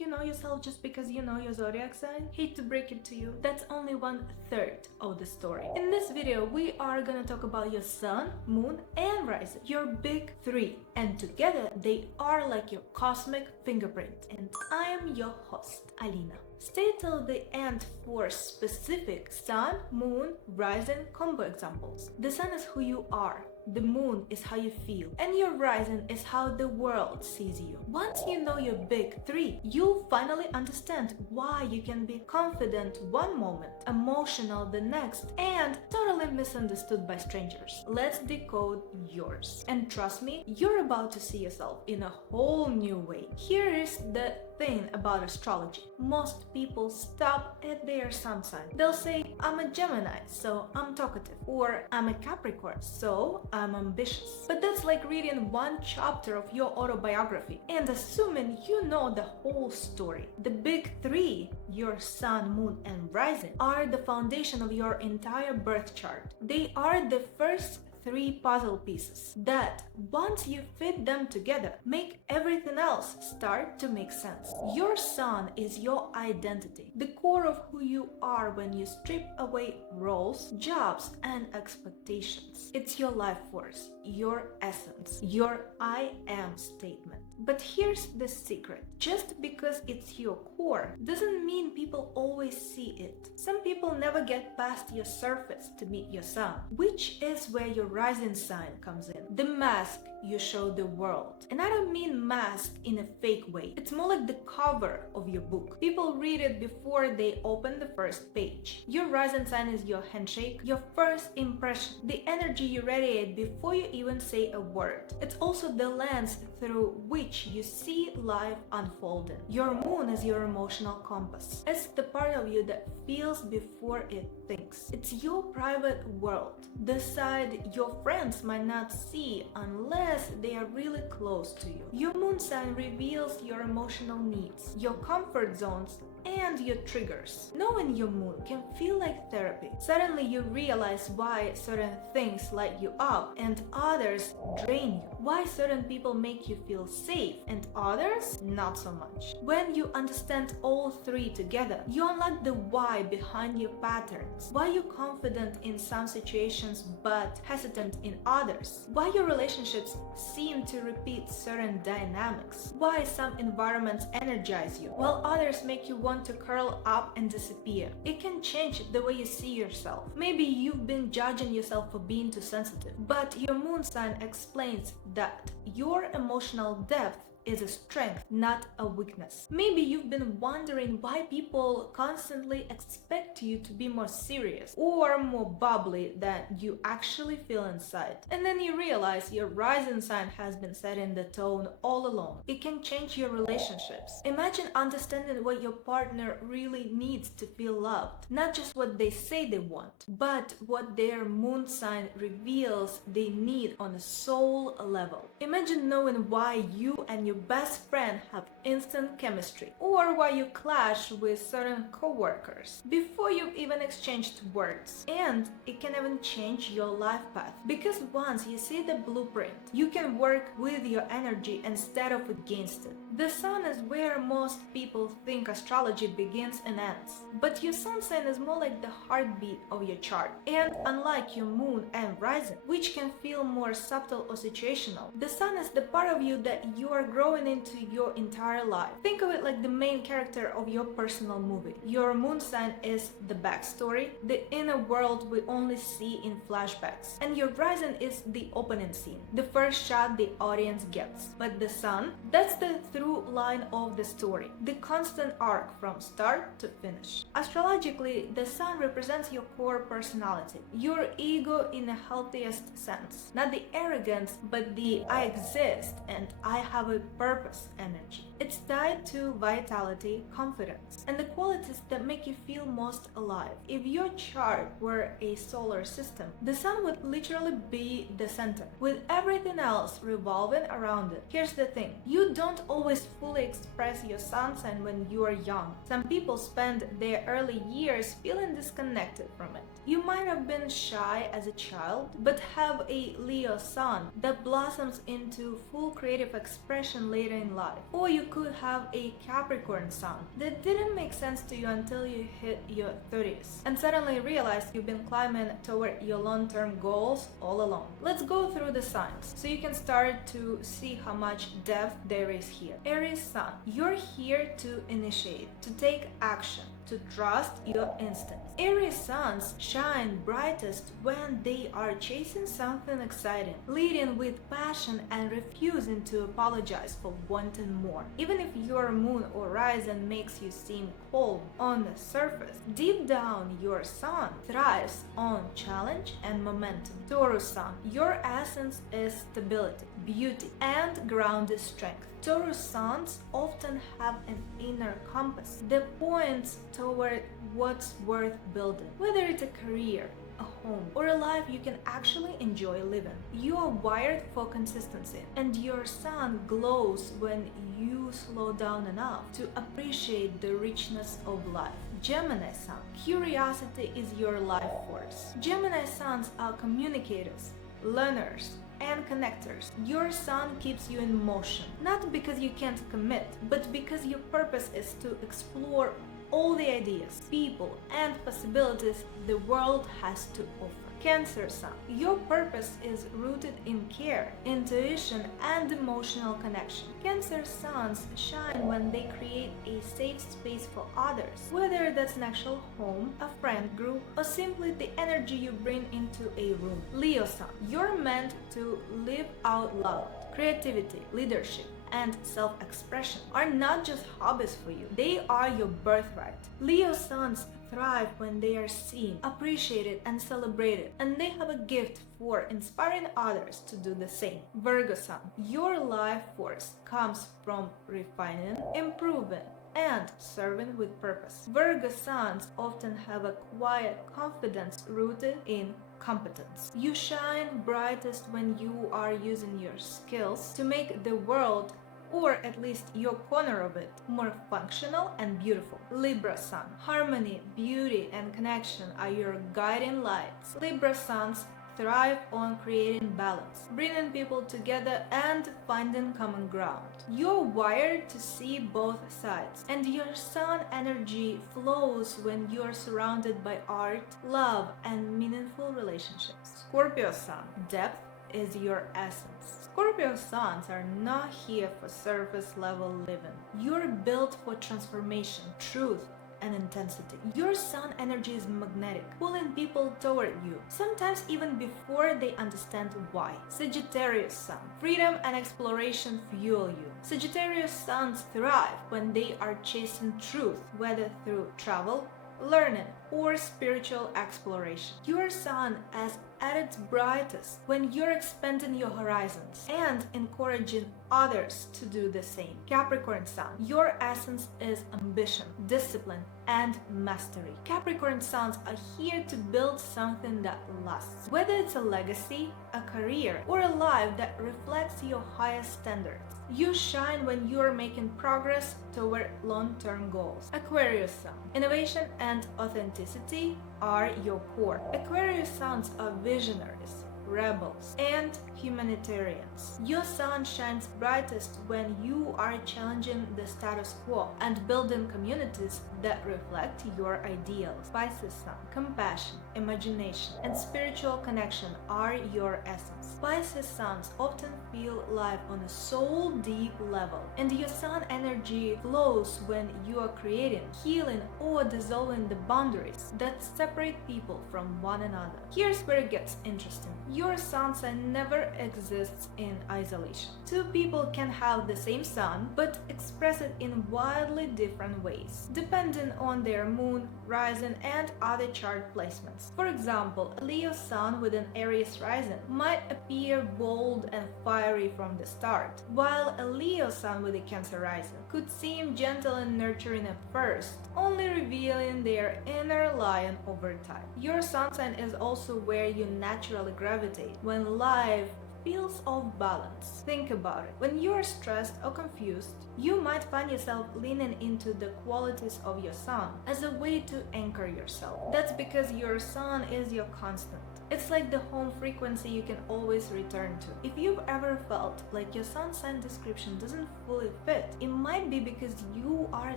think you know yourself just because you know your zodiac sign? Hate to break it to you, that's only 1/3 of the story. In this video, we are gonna talk about your sun, moon, and rising, your big three, and together they are like your cosmic fingerprint. And I am your host, Alina. Stay till the end for specific sun, moon, rising combo examples. The sun is who you are. The moon is how you feel, and your rising is how the world sees you. Once you know your big three, you'll finally understand why you can be confident one moment, emotional the next, and totally misunderstood by strangers. Let's decode yours. And trust me, you're about to see yourself in a whole new way. Here is the thing about astrology. Most people stop at their sun sign. They'll say, I'm a Gemini, so I'm talkative, or I'm a Capricorn, so I'm ambitious. But that's like reading one chapter of your autobiography and assuming you know the whole story. The big three, your sun, moon, and rising, are the foundation of your entire birth chart. They are the first three puzzle pieces that, once you fit them together, make everything else start to make sense. Your sun is your identity, the core of who you are when you strip away roles, jobs, and expectations. It's your life force, your essence, your I am statement. But here's the secret. Just because it's your core doesn't mean people always see it. Some people never get past your surface to meet your sun, which is where your rising sign comes in. The mask you show the world. And I don't mean mask in a fake way. It's more like the cover of your book. People read it before they open the first page. Your rising sign is your handshake, your first impression, the energy you radiate before you even say a word. It's also the lens through which you see life unfolding. Your moon is your emotional compass. It's the part of you that feels before it thinks. It's your private world, the side your friends might not see unless they are really close to you. Your moon sign reveals your emotional needs, your comfort zones, and your triggers. Knowing your moon can feel like therapy. Suddenly you realize why certain things light you up and others drain you. Why certain people make you feel safe and others not so much. When you understand all three together, you unlock the why behind your patterns. Why you're confident in some situations but hesitant in others. Why your relationships seem to repeat certain dynamics. Why some environments energize you while others make you want to curl up and disappear. It can change the way you see yourself. Maybe you've been judging yourself for being too sensitive, but your moon sign explains that your emotional depth is a strength, not a weakness. Maybe you've been wondering why people constantly expect you to be more serious or more bubbly than you actually feel inside. And then you realize your rising sign has been setting the tone all along. It can change your relationships. Imagine understanding what your partner really needs to feel loved. Not just what they say they want, but what their moon sign reveals they need on a soul level. Imagine knowing why you and your best friend have instant chemistry, or why you clash with certain co-workers before you've even exchanged words. And it can even change your life path, because once you see the blueprint, you can work with your energy instead of against it. The sun is where most people think astrology begins and ends, but your sun sign is more like the heartbeat of your chart. And unlike your moon and rising, which can feel more subtle or situational, the sun is the part of you that you are growing into your entire life. Think of it like the main character of your personal movie. Your moon sign is the backstory, the inner world we only see in flashbacks. And your rising is the opening scene, the first shot the audience gets. But the sun, that's the through line of the story, the constant arc from start to finish. Astrologically, the sun represents your core personality, your ego in the healthiest sense. Not the arrogance, but the I exist and I have a purpose energy. It's tied to vitality, confidence, and the qualities that make you feel most alive. If your chart were a solar system, the sun would literally be the center, with everything else revolving around it. Here's the thing, you don't always always fully express your sun sign when you are young. Some people spend their early years feeling disconnected from it. You might have been shy as a child, but have a Leo sun that blossoms into full creative expression later in life. Or you could have a Capricorn sun that didn't make sense to you until you hit your 30s and suddenly realized you've been climbing toward your long-term goals all along. Let's go through the signs so you can start to see how much depth there is here. Aries sun, you're here to initiate, to take action, to trust your instincts. Aries suns shine brightest when they are chasing something exciting, leading with passion and refusing to apologize for wanting more. Even if your moon or rising makes you seem cold on the surface, deep down your sun thrives on challenge and momentum. Taurus sun, your essence is stability, beauty, and grounded strength. Taurus suns often have an inner compass that points toward what's worth building, whether it's a career, a home, or a life you can actually enjoy living. You are wired for consistency, and your sun glows when you slow down enough to appreciate the richness of life. Gemini sun, curiosity is your life force. Gemini suns are communicators, learners, and connectors. Your sun keeps you in motion, not because you can't commit, but because your purpose is to explore all the ideas, people, and possibilities the world has to offer. Cancer sun, your purpose is rooted in care, intuition, and emotional connection. Cancer suns shine when they create a safe space for others, whether that's an actual home, a friend group, or simply the energy you bring into a room. Leo sun, you're meant to live out loud. Creativity, leadership, and self-expression are not just hobbies for you, they are your birthright. Leo suns thrive when they are seen, appreciated, and celebrated, and they have a gift for inspiring others to do the same. Virgo sun, your life force comes from refining, improving, and serving with purpose. Virgo suns often have a quiet confidence rooted in competence. You shine brightest when you are using your skills to make the world, or at least your corner of it, more functional and beautiful. Libra sun, harmony, beauty, and connection are your guiding lights. Libra suns thrive on creating balance, bringing people together and finding common ground. You're wired to see both sides, and your sun energy flows when you're surrounded by art, love, and meaningful relationships. Scorpio sun, depth is your essence. Scorpio suns are not here for surface level living. You're built for transformation, truth, and intensity. Your sun energy is magnetic, pulling people toward you, sometimes even before they understand why. Sagittarius sun, freedom and exploration fuel you. Sagittarius suns thrive when they are chasing truth, whether through travel, learning, or spiritual exploration. Your sun is at its brightest when you're expanding your horizons and encouraging others to do the same. Capricorn sun, your essence is ambition, discipline, and mastery. Capricorn suns are here to build something that lasts, whether it's a legacy, a career, or a life that reflects your highest standards. You shine when you are making progress toward long-term goals. Aquarius sun, innovation and authenticity are your core. Aquarius suns are visionaries, rebels, and humanitarians. Your sun shines brightest when you are challenging the status quo and building communities that reflect your ideals. Pisces sun, compassion, imagination, and spiritual connection are your essence. Pisces suns often feel life on a soul deep level, and your sun energy flows when you are creating, healing, or dissolving the boundaries that separate people from one another. Here's where it gets interesting. Your sun sign never exists in isolation. Two people can have the same sun but express it in wildly different ways, depending on their moon, rising, and other chart placements. For example, a Leo sun with an Aries rising might appear bold and fiery from the start, while a Leo sun with a Cancer rising could seem gentle and nurturing at first, only revealing their inner lion over time. Your sun sign is also where you naturally gravitate when life feels off balance. Think about it. When you are stressed or confused, you might find yourself leaning into the qualities of your sun as a way to anchor yourself. That's because your sun is your constant. It's like the home frequency you can always return to. If you've ever felt like your sun sign description doesn't fully fit, it might be because you are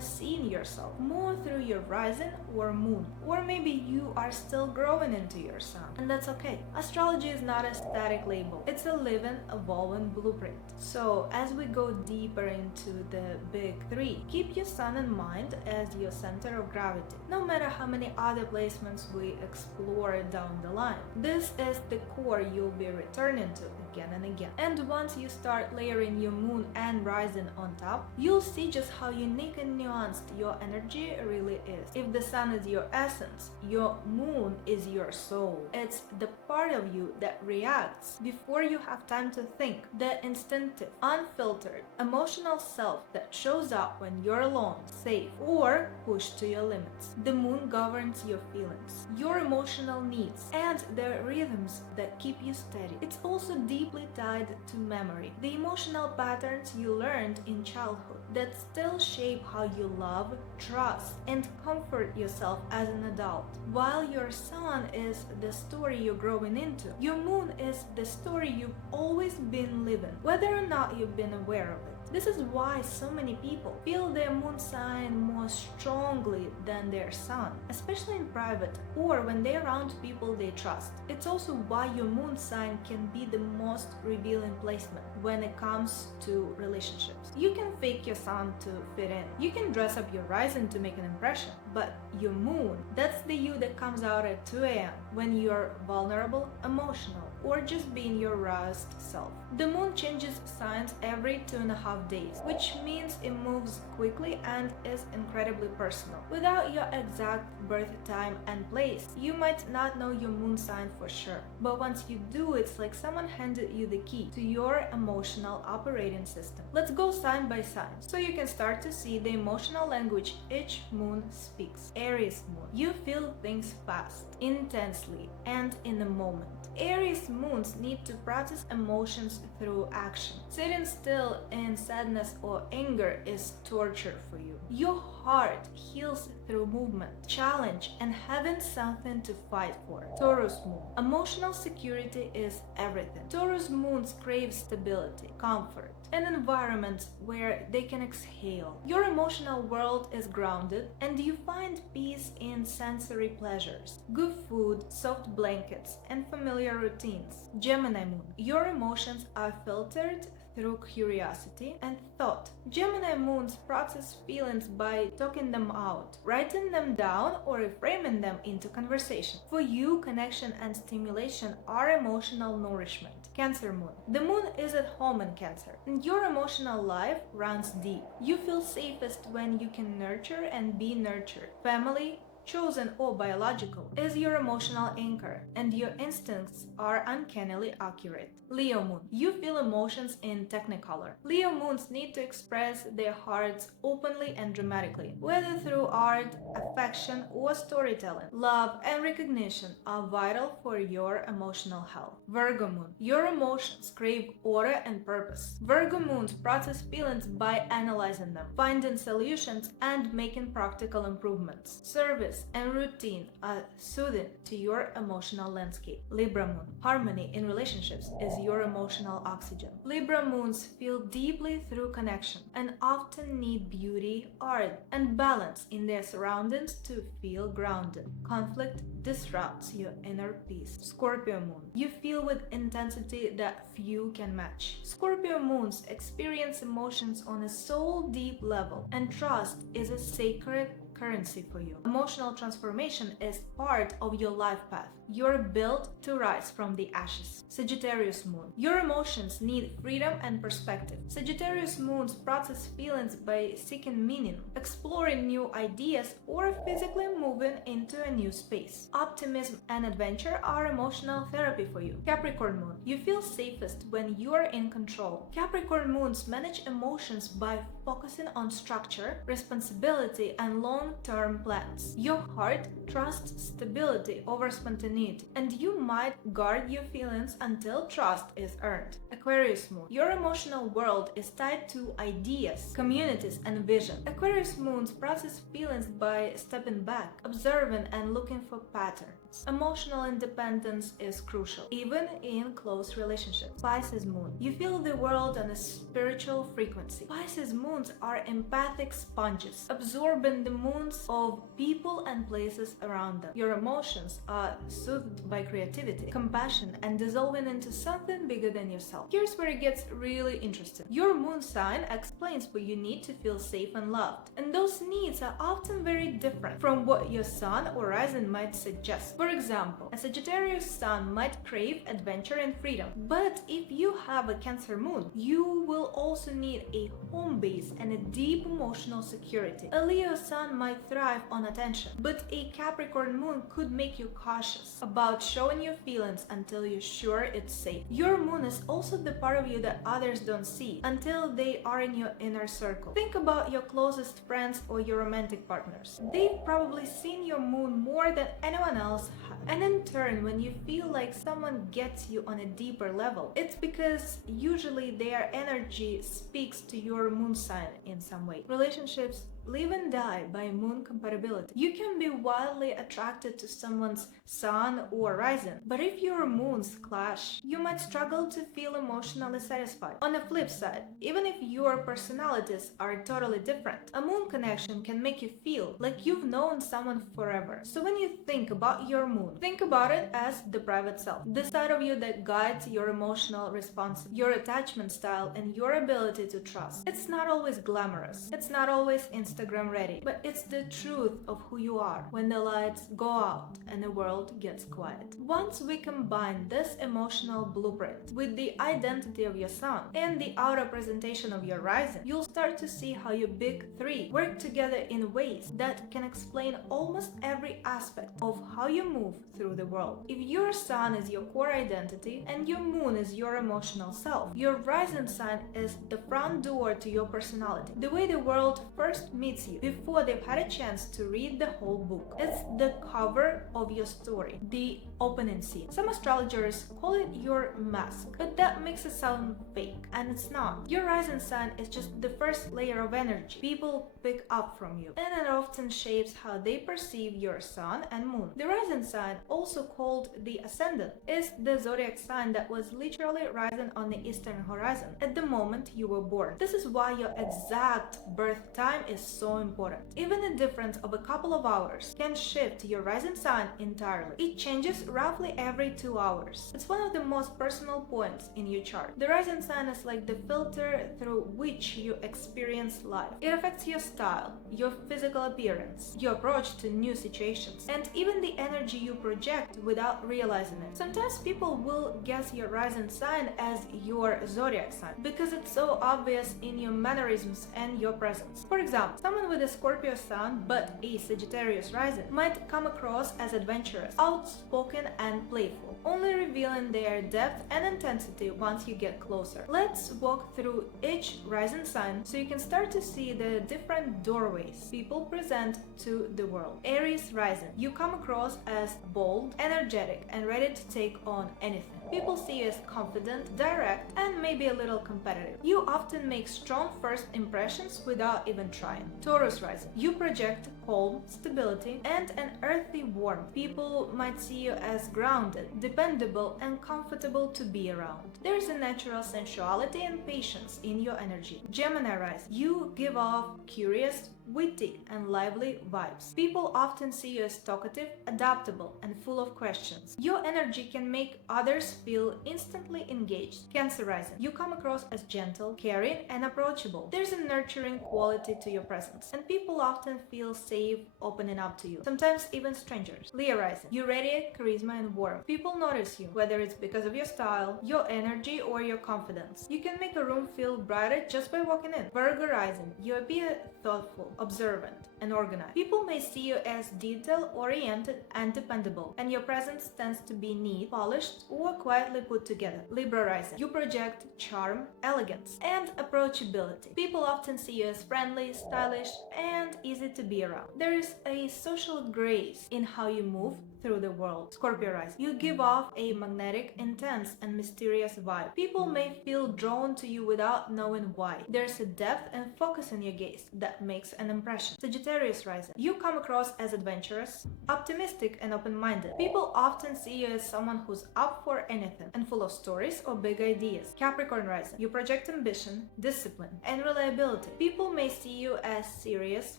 seeing yourself more through your rising or moon. Or maybe you are still growing into your sun, and that's okay. Astrology is not a static label. It's a living, evolving blueprint. So as we go deeper into the big three, keep your sun in mind as your center of gravity, no matter how many other placements we explore down the line. This is the core you'll be returning to again and again. And once you start layering your moon and rising on top, you'll see just how unique and nuanced your energy really is. If the sun is your essence, your moon is your soul. It's the part of you that reacts before you have time to think, the instinctive, unfiltered, emotional self that shows up when you're alone, safe, or pushed to your limits. The moon governs your feelings, your emotional needs, and the rhythms that keep you steady. It's also deeply tied to memory, the emotional patterns you learned in childhood that still shape how you love, trust, and comfort yourself as an adult. While your sun is the story you're growing into, your moon is the story you've always been living, whether or not you've been aware of it. This is why so many people feel their moon sign more strongly than their sun, especially in private or when they're around people they trust. It's also why your moon sign can be the most revealing placement when it comes to relationships. You can fake your sun to fit in. You can dress up your rising to make an impression, but your moon, that's the you that comes out at 2 a.m. when you're vulnerable, emotional, or just being your rawest self. The moon changes signs every 2.5 days, which means it moves quickly and is incredibly personal. Without your exact birth time and place, you might not know your moon sign for sure. But once you do, it's like someone handed you the key to your emotional operating system. Let's go sign by sign, so you can start to see the emotional language each moon speaks. Aries moon. You feel things fast, intensely, and in the moment. Aries moons need to process emotions through action. Sitting still in sadness or anger is torture for you. Your heart heals through movement, challenge, and having something to fight for. Taurus moon. Emotional security is everything. Taurus moons crave stability, comfort, and environments where they can exhale. Your emotional world is grounded, and you find peace in sensory pleasures, good food, soft blankets, and familiar routines. Gemini moon. Your emotions are filtered through curiosity and thought. Gemini moons process feelings by talking them out, writing them down, or reframing them into conversation. For you, connection and stimulation are emotional nourishment. Cancer moon. The moon is at home in Cancer, and your emotional life runs deep. You feel safest when you can nurture and be nurtured. Family, chosen or biological, is your emotional anchor, and your instincts are uncannily accurate. Leo moon. You feel emotions in Technicolor. Leo moons need to express their hearts openly and dramatically, whether through art, affection, or storytelling. Love and recognition are vital for your emotional health. Virgo moon. Your emotions crave order and purpose. Virgo moons process feelings by analyzing them, finding solutions, and making practical improvements. Service and routine are soothing to your emotional landscape. Libra moon. Harmony in relationships is your emotional oxygen. Libra moons feel deeply through connection and often need beauty, art, and balance in their surroundings to feel grounded. Conflict disrupts your inner peace. Scorpio moon. You feel with intensity that few can match. Scorpio moons experience emotions on a soul deep level, and trust is a sacred currency for you. Emotional transformation is part of your life path. You're built to rise from the ashes. Sagittarius moon. Your emotions need freedom and perspective. Sagittarius moons process feelings by seeking meaning, exploring new ideas, or physically moving into a new space. Optimism and adventure are emotional therapy for you. Capricorn moon. You feel safest when you're in control. Capricorn moons manage emotions by focusing on structure, responsibility, and long-term plans. Your heart trusts stability over spontaneity, and you might guard your feelings until trust is earned. Aquarius moon. Your emotional world is tied to ideas, communities, and vision. Aquarius moons process feelings by stepping back, observing, and looking for patterns. Emotional independence is crucial, even in close relationships. Pisces moon. You feel the world on a spiritual frequency. Pisces moons are empathic sponges, absorbing the moods of people and places around them. Your emotions are soothed by creativity, compassion, and dissolving into something bigger than yourself. Here's where it gets really interesting. Your moon sign explains what you need to feel safe and loved, and those needs are often very different from what your sun or rising might suggest. For example, a Sagittarius sun might crave adventure and freedom, but if you have a Cancer moon, you will also need a home base and a deep emotional security. A Leo sun might thrive on attention, but a Capricorn moon could make you cautious about showing your feelings until you're sure it's safe. Your moon is also the part of you that others don't see until they are in your inner circle. Think about your closest friends or your romantic partners. They've probably seen your moon more than anyone else has. And in turn, when you feel like someone gets you on a deeper level, it's because usually their energy speaks to your moon sign in some way. Relationships live and die by moon compatibility. You can be wildly attracted to someone's sun or rising, but if your moons clash, you might struggle to feel emotionally satisfied. On the flip side, even if your personalities are totally different, a moon connection can make you feel like you've known someone forever. So when you think about your moon, think about it as the private self, the side of you that guides your emotional response, your attachment style, and your ability to trust. It's not always glamorous. It's not always Instagram ready, but it's the truth of who you are when the lights go out and the world gets quiet. Once we combine this emotional blueprint with the identity of your sun and the outer presentation of your rising, you'll start to see how your big three work together in ways that can explain almost every aspect of how you move through the world. If your sun is your core identity and your moon is your emotional self, your rising sign is the front door to your personality, the way the world first meets you before they've had a chance to read the whole book. It's the cover of your story, the opening scene. Some astrologers call it your mask, but that makes it sound fake, and it's not. Your rising sign is just the first layer of energy people pick up from you, and it often shapes how they perceive your sun and moon. The rising sign, also called the ascendant, is the zodiac sign that was literally rising on the eastern horizon at the moment you were born. This is why your exact birth time is so important. Even a difference of a couple of hours can shift your rising sign entirely. It changes roughly every 2 hours. It's one of the most personal points in your chart. The rising sign is like the filter through which you experience life. It affects your style, your physical appearance, your approach to new situations, and even the energy you project without realizing it. Sometimes people will guess your rising sign as your zodiac sign because it's so obvious in your mannerisms and your presence. For example, someone with a Scorpio sun but a Sagittarius rising might come across as adventurous, outspoken, and playful, only revealing their depth and intensity once you get closer. Let's walk through each rising sign so you can start to see the different doorways people present to the world. Aries rising. You come across as bold, energetic, and ready to take on anything. People see you as confident, direct, and maybe a little competitive. You often make strong first impressions without even trying. Taurus rising. You project calm, stability, and an earthy warmth. People might see you as grounded, dependable, and comfortable to be around. There's a natural sensuality and patience in your energy. Gemini rising. You give off curious, witty, and lively vibes. People often see you as talkative, adaptable, and full of questions. Your energy can make others feel instantly engaged. Cancer rising. You come across as gentle, caring, and approachable. There's a nurturing quality to your presence, and people often feel safe opening up to you, sometimes even strangers. Leo rising. You radiate charisma and warmth. People notice you, whether it's because of your style, your energy, or your confidence. You can make a room feel brighter just by walking in. Virgo rising. You appear thoughtful, observant, and organized. People may see you as detail-oriented and dependable, and your presence tends to be neat, polished, or quietly put together. Libra rising. You project charm, elegance, and approachability. People often see you as friendly, stylish, and easy to be around. There is a social grace in how you move through the world. Scorpio rising. You give off a magnetic, intense, and mysterious vibe. People may feel drawn to you without knowing why. There's a depth and focus in your gaze that makes an impression. Sagittarius rising. You come across as adventurous, optimistic, and open-minded. People often see you as someone who's up for anything and full of stories or big ideas. Capricorn rising. You project ambition, discipline, and reliability. People may see you as serious,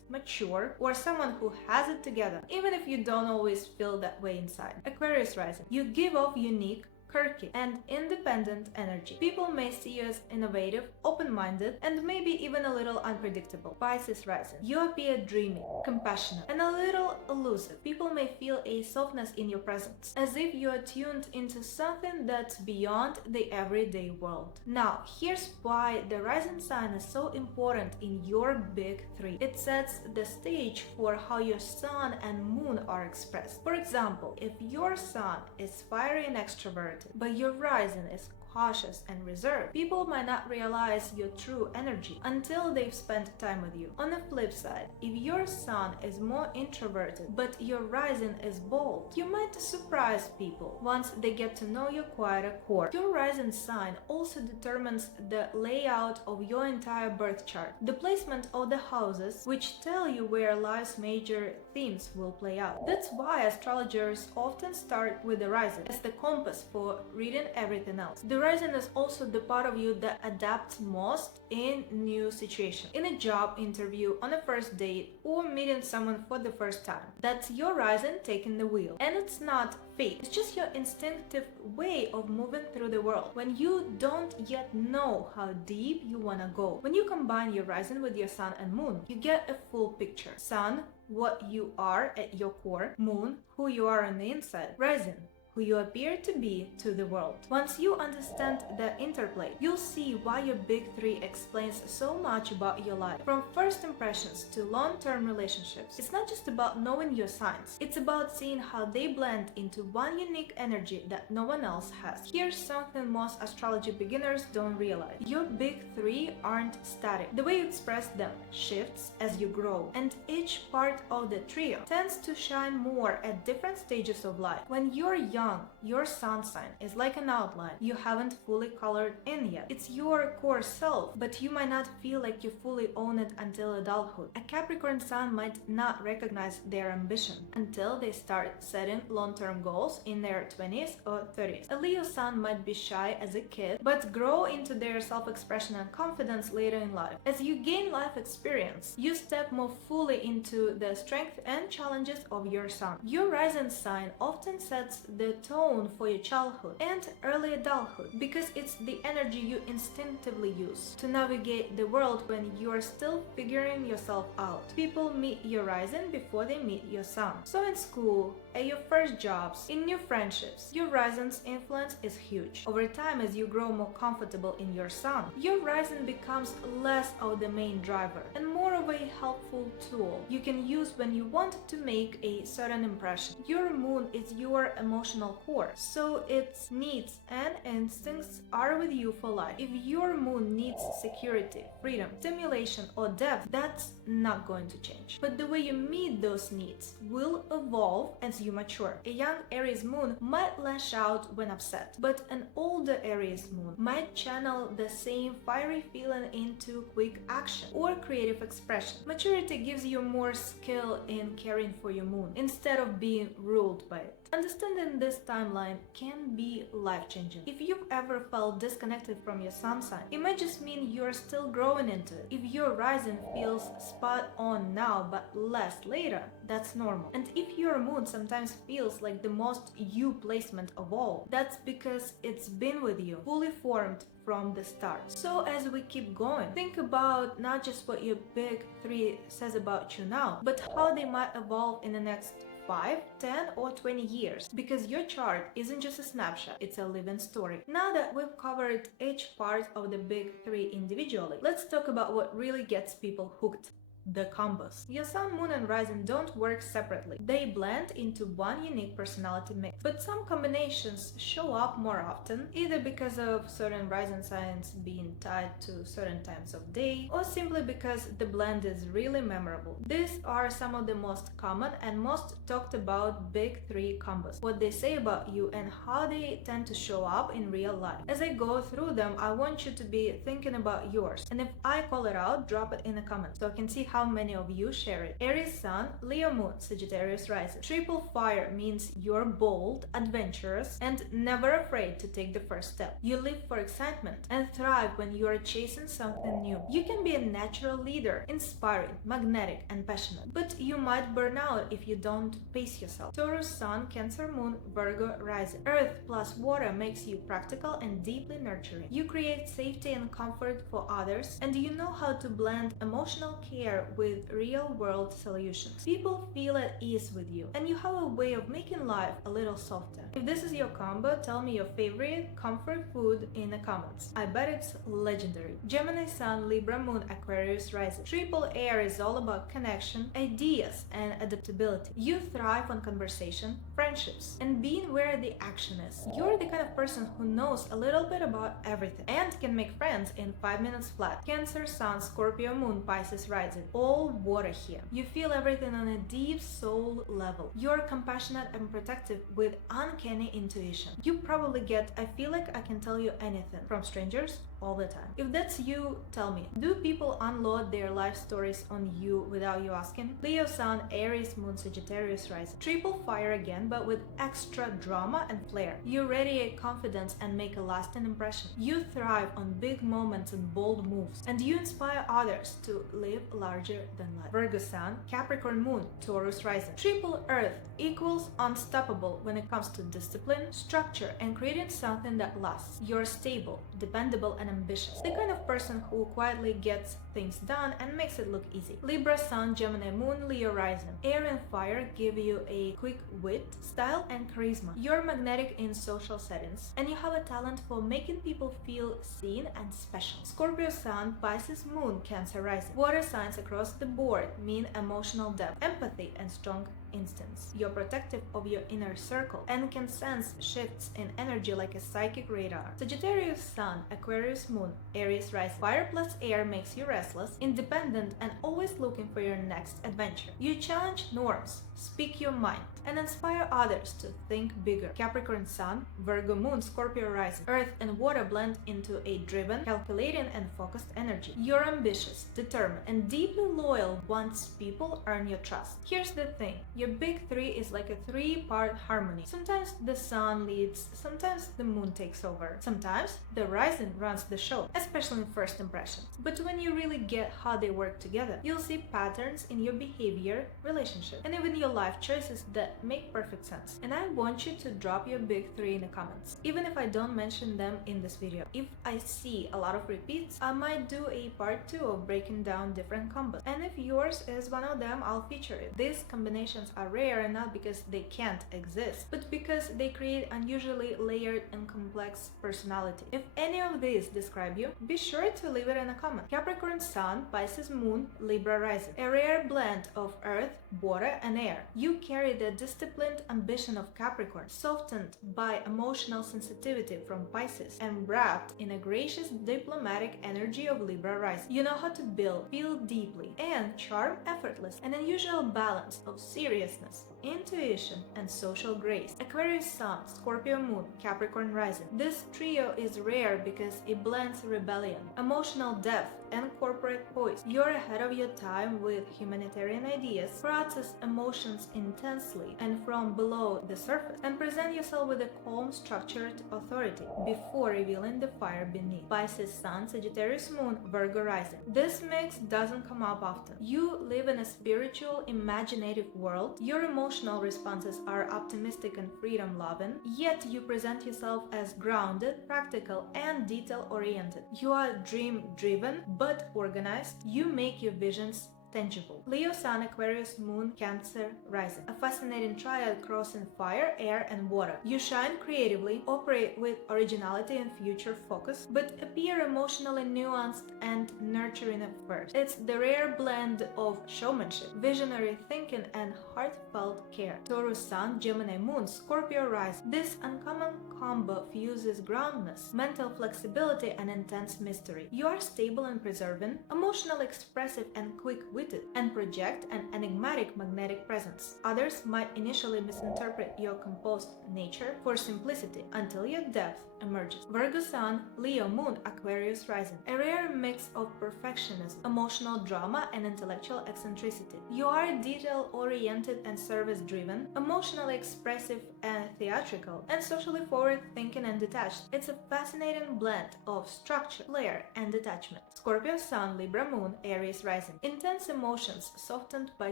mature, or someone who has it together, even if you don't always feel that way inside. Aquarius rising. You give off unique, quirky, and independent energy. People may see you as innovative, open-minded, and maybe even a little unpredictable. Pisces rising. You appear dreamy, compassionate, and a little elusive. People may feel a softness in your presence, as if you are tuned into something that's beyond the everyday world. Now, here's why the rising sign is so important in your big three. It sets the stage for how your sun and moon are expressed. For example, if your sun is fiery and extroverted, but your rising is cautious and reserved, people might not realize your true energy until they've spent time with you. On the flip side, if your sun is more introverted but your rising is bold, you might surprise people once they get to know your quieter core. Your rising sign also determines the layout of your entire birth chart, the placement of the houses, which tell you where life's major themes will play out. That's why astrologers often start with the rising as the compass for reading everything else. The rising is also the part of you that adapts most in new situations. In a job interview, on a first date, or meeting someone for the first time. That's your rising taking the wheel. And it's not fake. It's just your instinctive way of moving through the world when you don't yet know how deep you want to go. When you combine your rising with your sun and moon, you get a full picture. Sun, what you are at your core. Moon, who you are on the inside. Rising, who you appear to be to the world. Once you understand the interplay, you'll see why your big three explains so much about your life. From first impressions to long-term relationships, it's not just about knowing your signs, it's about seeing how they blend into one unique energy that no one else has. Here's something most astrology beginners don't realize. Your big three aren't static. The way you express them shifts as you grow, and each part of the trio tends to shine more at different stages of life. When you're young, your sun sign is like an outline you haven't fully colored in yet. It's your core self, but you might not feel like you fully own it until adulthood. A Capricorn sun might not recognize their ambition until they start setting long-term goals in their 20s or 30s. A Leo sun might be shy as a kid, but grow into their self-expression and confidence later in life. As you gain life experience, you step more fully into the strength and challenges of your sun. Your rising sign often sets the tone for your childhood and early adulthood because it's the energy you instinctively use to navigate the world when you are still figuring yourself out. People meet your rising before they meet your sun. So in school, at your first jobs, in new friendships, your rising's influence is huge. Over time, as you grow more comfortable in your sun, your rising becomes less of the main driver and more of a helpful tool you can use when you want to make a certain impression. Your moon is your emotional core, so its needs and instincts are with you for life. If your moon needs security, freedom, stimulation, or depth, that's not going to change. But the way you meet those needs will evolve as you mature. A young Aries moon might lash out when upset, but an older Aries moon might channel the same fiery feeling into quick action or creative expression. Maturity gives you more skill in caring for your moon instead of being ruled by it. Understanding this timeline can be life-changing. If you've ever felt disconnected from your sun sign, it might just mean you're still growing into it. If your rising feels spot on now but less later, that's normal. And if your moon sometimes feels like the most you placement of all, that's because it's been with you, fully formed from the start. So as we keep going, think about not just what your big three says about you now, but how they might evolve in the next 5, 10, or 20 years, because your chart isn't just a snapshot, it's a living story. Now that we've covered each part of the big three individually, let's talk about what really gets people hooked. the combos. Your sun, moon, and rising don't work separately. They blend into one unique personality mix. But some combinations show up more often, either because of certain rising signs being tied to certain times of day, or simply because the blend is really memorable. These are some of the most common and most talked about big three combos, what they say about you and how they tend to show up in real life. As I go through them, I want you to be thinking about yours, and if I call it out, drop it in the comments so I can see how many of you share it. Aries sun, Leo moon, Sagittarius rising. Triple fire means you're bold, adventurous, and never afraid to take the first step. You live for excitement and thrive when you are chasing something new. You can be a natural leader, inspiring, magnetic, and passionate, but you might burn out if you don't pace yourself. Taurus sun, Cancer moon, Virgo rising. Earth plus water makes you practical and deeply nurturing. You create safety and comfort for others, and you know how to blend emotional care with real-world solutions. People feel at ease with you, and you have a way of making life a little softer. If this is your combo, tell me your favorite comfort food in the comments. I bet it's legendary. Gemini sun, Libra moon, Aquarius rising. Triple air is all about connection, ideas, and adaptability. You thrive on conversation, friendships, and being where the action is. You're the kind of person who knows a little bit about everything and can make friends in 5 minutes flat. Cancer sun, Scorpio moon, Pisces rising. All water here. You feel everything on a deep soul level. You're compassionate and protective with uncanny intuition. You probably get "I feel like I can tell you anything" from strangers all the time. If that's you, tell me. Do people unload their life stories on you without you asking? Leo sun, Aries moon, Sagittarius rising. Triple fire again, but with extra drama and flair. You radiate confidence and make a lasting impression. You thrive on big moments and bold moves, and you inspire others to live larger than life. Virgo sun, Capricorn moon, Taurus rising. Triple earth equals unstoppable when it comes to discipline, structure, and creating something that lasts. You're stable, dependable, and ambitious. The kind of person who quietly gets things done and makes it look easy. Libra sun, Gemini moon, Leo rising. Air and fire give you a quick wit, style, and charisma. You're magnetic in social settings, and you have a talent for making people feel seen and special. Scorpio sun, Pisces moon, Cancer rising. Water signs across the board mean emotional depth, empathy, and strong instincts. You're protective of your inner circle and can sense shifts in energy like a psychic radar. Sagittarius sun, Aquarius moon, Aries rising. Fire plus air makes you restless, independent, and always looking for your next adventure. You challenge norms, speak your mind, and inspire others to think bigger. Capricorn sun, Virgo moon, Scorpio rising. Earth and water blend into a driven, calculating, and focused energy. You're ambitious, determined, and deeply loyal once people earn your trust. Here's the thing. Your big three is like a three-part harmony. Sometimes the sun leads, sometimes the moon takes over, sometimes the rising runs the show, especially in first impressions. But when you really get how they work together, you'll see patterns in your behavior, relationship, and even your life choices that make perfect sense. And I want you to drop your big three in the comments, even if I don't mention them in this video. If I see a lot of repeats, I might do a part 2 of breaking down different combos. And if yours is one of them, I'll feature it. These combinations are rare, and not because they can't exist, but because they create unusually layered and complex personality. If any of these describe you, be sure to leave it in a comment. Capricorn sun, Pisces moon, Libra rising. A rare blend of earth, water, and air. You carry the disciplined ambition of Capricorn, softened by emotional sensitivity from Pisces, and wrapped in a gracious, diplomatic energy of Libra rising. You know how to build, feel deeply, and charm effortless. An unusual balance of seriousness, intuition, and social grace. Aquarius sun, Scorpio moon, Capricorn rising. This trio is rare because it blends rebellion, emotional depth, and corporate poise. You're ahead of your time with humanitarian ideas, process emotions intensely and from below the surface, and present yourself with a calm, structured authority before revealing the fire beneath. Pisces sun, Sagittarius moon, Virgo rising. This mix doesn't come up often. You live in a spiritual, imaginative world. Your emotional responses are optimistic and freedom-loving, yet you present yourself as grounded, practical, and detail-oriented. You are dream-driven but organized. You make your visions tangible. Leo Sun, Aquarius Moon, Cancer Rising. A fascinating triad crossing fire, air, and water. You shine creatively, operate with originality and future focus, but appear emotionally nuanced and nurturing at first. It's the rare blend of showmanship, visionary thinking, and heartfelt care. Taurus Sun, Gemini Moon, Scorpio Rising. This uncommon combo fuses groundedness, mental flexibility, and intense mystery. You are stable and preserving, emotionally expressive and quick-witted, and project an enigmatic magnetic presence. Others might initially misinterpret your composed nature for simplicity until your depth emerges. Virgo Sun, Leo Moon, Aquarius Rising. A rare mix of perfectionism, emotional drama, and intellectual eccentricity. You are detail-oriented and service-driven, emotionally expressive and theatrical, and socially forward-thinking and detached. It's a fascinating blend of structure, flair, and detachment. Scorpio Sun, Libra Moon, Aries Rising. Intense emotions softened by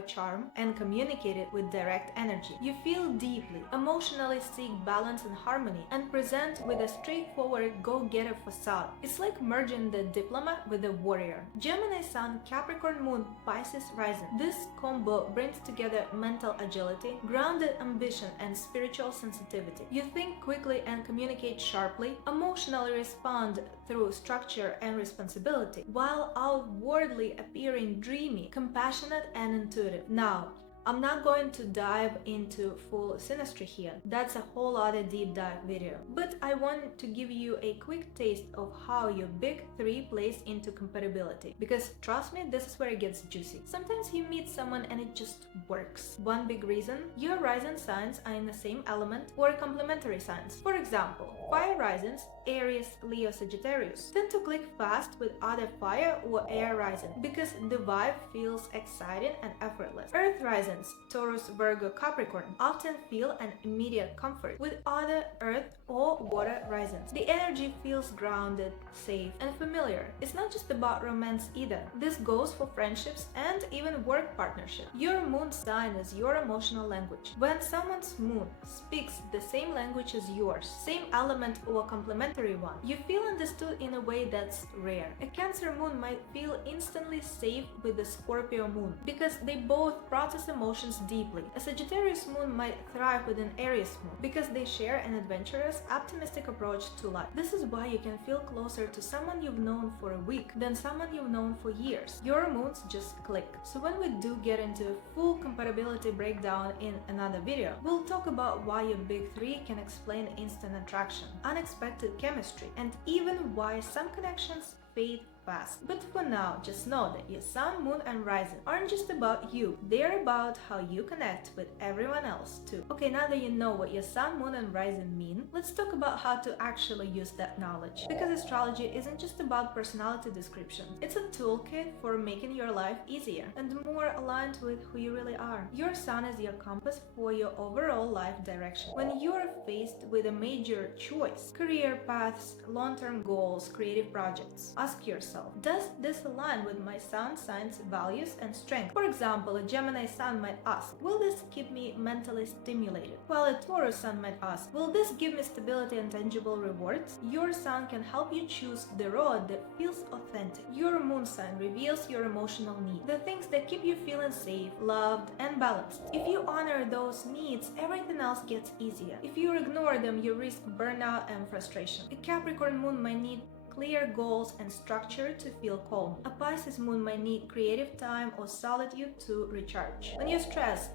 charm and communicated with direct energy. You feel deeply, emotionally seek balance and harmony, and present with a straightforward go-getter facade. It's like merging the diplomat with the warrior. Gemini Sun, Capricorn Moon, Pisces Rising. This combo brings together mental agility, grounded ambition, and spiritual sensitivity. You think quickly and communicate sharply, emotionally respond through structure and responsibility, while outwardly appearing dreamy, compassionate, and intuitive. Now, I'm not going to dive into full synastry here. That's a whole other deep dive video. But I want to give you a quick taste of how your big three plays into compatibility. Because trust me, this is where it gets juicy. Sometimes you meet someone and it just works. One big reason, your rising signs are in the same element or complementary signs. For example, fire risings, Aries, Leo, Sagittarius, tend to click fast with other fire or air rising because the vibe feels exciting and effortless. Earth risings, Taurus, Virgo, Capricorn, often feel an immediate comfort with other earth or water risings. The energy feels grounded, safe, and familiar. It's not just about romance either. This goes for friendships and even work partnership. Your moon sign is your emotional language. When someone's moon speaks the same language as yours, same element or complementary one, you feel understood in a way that's rare. A Cancer moon might feel instantly safe with the Scorpio moon because they both process emotions deeply. A Sagittarius moon might thrive with an Aries moon because they share an adventurous, optimistic approach to life. This is why you can feel closer to someone you've known for a week than someone you've known for years. Your moons just click. So when we do get into a full compatibility breakdown in another video, we'll talk about why your big three can explain instant attraction, unexpected chemistry, and even why some connections fade fast. But for now, just know that your sun, moon, and rising aren't just about you. They're about how you connect with everyone else too. Okay, now that you know what your sun, moon, and rising mean, let's talk about how to actually use that knowledge. Because astrology isn't just about personality descriptions. It's a toolkit for making your life easier and more aligned with who you really are. Your sun is your compass for your overall life direction. When you're faced with a major choice, career paths, long-term goals, creative projects, ask yourself, does this align with my sun sign's values and strength? For example, a Gemini sun might ask, will this keep me mentally stimulated? While a Taurus sun might ask, will this give me stability and tangible rewards? Your sun can help you choose the road that feels authentic. Your moon sign reveals your emotional needs, the things that keep you feeling safe, loved, and balanced. If you honor those needs, everything else gets easier. If you ignore them, you risk burnout and frustration. A Capricorn moon might need clear goals and structure to feel calm. A Pisces moon might need creative time or solitude to recharge. When you're stressed,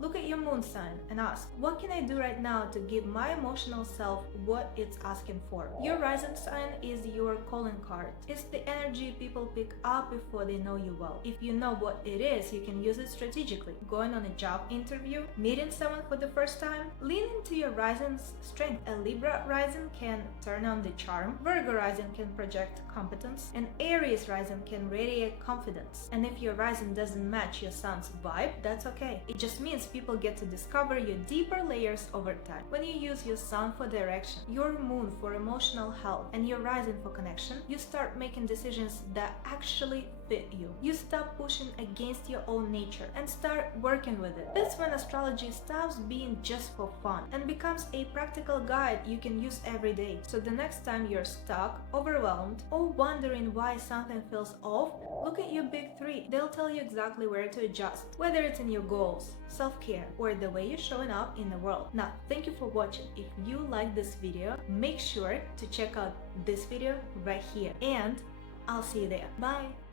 look at your moon sign and ask, what can I do right now to give my emotional self what it's asking for? Your rising sign is your calling card. It's the energy people pick up before they know you well. If you know what it is, you can use it strategically. Going on a job interview, meeting someone for the first time, lean into your rising's strength. A Libra rising can turn on the charm, Virgo rising can project competence, and Aries rising can radiate confidence. And if your rising doesn't match your sun's vibe, that's okay. It just means people get to discover your deeper layers over time. When you use your sun for direction, your moon for emotional health, and your rising for connection, you start making decisions that actually fit you. You stop pushing against your own nature and start working with it. That's when astrology stops being just for fun and becomes a practical guide you can use every day. So the next time you're stuck, overwhelmed, or wondering why something feels off, look at your big three. They'll tell you exactly where to adjust, whether it's in your goals, self-care, or the way you're showing up in the world. Now, thank you for watching. If you like this video, make sure to check out this video right here, and I'll see you there. Bye!